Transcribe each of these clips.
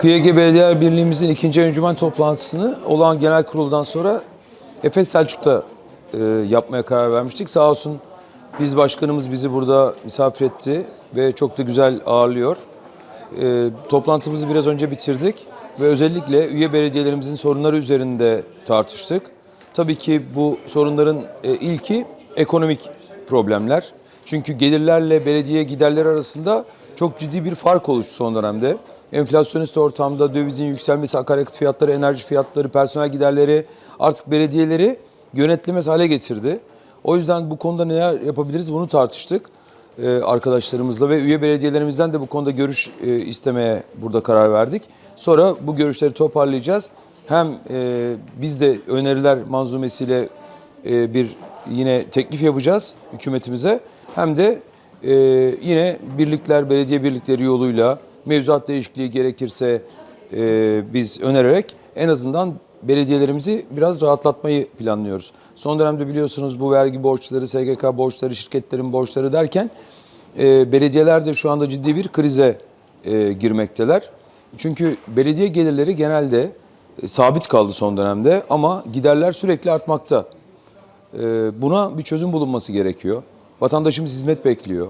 KYG Belediyeler Birliğimizin ikinci encümen toplantısını olan genel kuruldan sonra Efes Selçuk'ta e, yapmaya karar vermiştik. Sağ olsun biz başkanımız bizi burada misafir etti ve çok da güzel ağırlıyor. E, toplantımızı biraz önce bitirdik ve özellikle üye belediyelerimizin sorunları üzerinde tartıştık. Tabii ki bu sorunların e, ilki ekonomik problemler. Çünkü gelirlerle belediye giderleri arasında çok ciddi bir fark oluştu son dönemde. Enflasyonist ortamda dövizin yükselmesi, akaryakıt fiyatları, enerji fiyatları, personel giderleri artık belediyeleri yönetilemez hale getirdi. O yüzden bu konuda neler yapabiliriz bunu tartıştık e, arkadaşlarımızla ve üye belediyelerimizden de bu konuda görüş e, istemeye burada karar verdik. Sonra bu görüşleri toparlayacağız. Hem e, biz de öneriler manzumesiyle bir yine teklif yapacağız hükümetimize. Hem de yine birlikler, belediye birlikleri yoluyla mevzuat değişikliği gerekirse e, biz önererek en azından belediyelerimizi biraz rahatlatmayı planlıyoruz. Son dönemde biliyorsunuz bu vergi borçları, SGK borçları, şirketlerin borçları derken e, belediyeler de şu anda ciddi bir krize e, girmekteler. Çünkü belediye gelirleri genelde e, sabit kaldı son dönemde ama giderler sürekli artmakta. E, buna bir çözüm bulunması gerekiyor. Vatandaşımız hizmet bekliyor.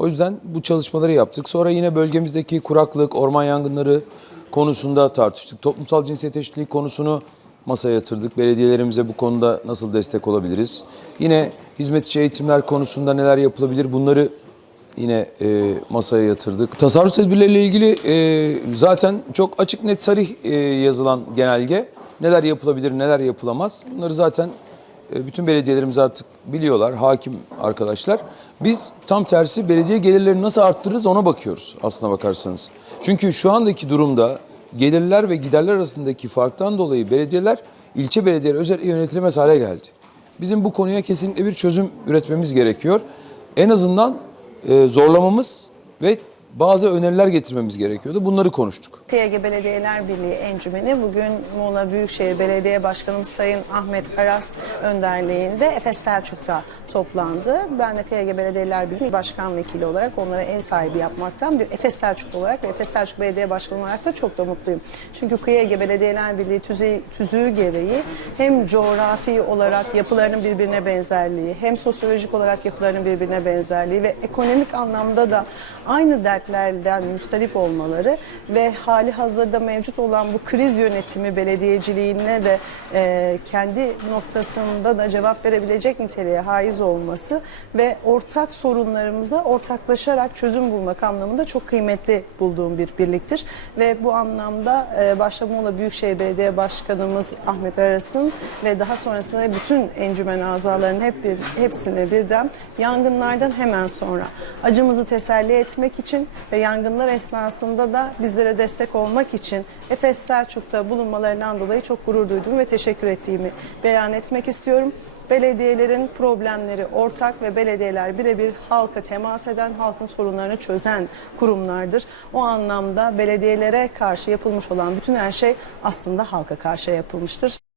O yüzden bu çalışmaları yaptık. Sonra yine bölgemizdeki kuraklık, orman yangınları konusunda tartıştık. Toplumsal cinsiyet eşitliği konusunu masaya yatırdık. Belediyelerimize bu konuda nasıl destek olabiliriz? Yine hizmet içi eğitimler konusunda neler yapılabilir? Bunları yine e, masaya yatırdık. Tasarruf tedbirleriyle ilgili e, zaten çok açık net sarih e, yazılan genelge. Neler yapılabilir, neler yapılamaz? Bunları zaten bütün belediyelerimiz artık biliyorlar, hakim arkadaşlar. Biz tam tersi belediye gelirlerini nasıl arttırırız ona bakıyoruz aslına bakarsanız. Çünkü şu andaki durumda gelirler ve giderler arasındaki farktan dolayı belediyeler ilçe belediyeleri özel yönetilemez hale geldi. Bizim bu konuya kesinlikle bir çözüm üretmemiz gerekiyor. En azından e, zorlamamız ve bazı öneriler getirmemiz gerekiyordu. Bunları konuştuk. KYG Belediyeler Birliği Encümeni bugün Muğla Büyükşehir Belediye Başkanımız Sayın Ahmet Aras önderliğinde Efes Selçuk'ta toplandı. Ben de KYG Belediyeler Birliği Başkan Vekili olarak onlara ev sahibi yapmaktan bir Efes Selçuk olarak ve Efes Selçuk Belediye Başkanı olarak da çok da mutluyum. Çünkü KYG Belediyeler Birliği tüzüğü, tüzüğü gereği hem coğrafi olarak yapılarının birbirine benzerliği hem sosyolojik olarak yapılarının birbirine benzerliği ve ekonomik anlamda da aynı dertlerden müstarip olmaları ve hali hazırda mevcut olan bu kriz yönetimi belediyeciliğine de e, kendi noktasında da cevap verebilecek niteliğe haiz olması ve ortak sorunlarımıza ortaklaşarak çözüm bulmak anlamında çok kıymetli bulduğum bir birliktir. Ve bu anlamda e, başta Muğla Büyükşehir Belediye Başkanımız Ahmet Aras'ın ve daha sonrasında bütün encümen azalarının hep bir, hepsine birden yangınlardan hemen sonra acımızı teselli etmek için ve yangınlar esnasında da bizlere destek olmak için Efes Selçuk'ta bulunmalarından dolayı çok gurur duyduğumu ve teşekkür ettiğimi beyan etmek istiyorum. Belediyelerin problemleri ortak ve belediyeler birebir halka temas eden, halkın sorunlarını çözen kurumlardır. O anlamda belediyelere karşı yapılmış olan bütün her şey aslında halka karşı yapılmıştır.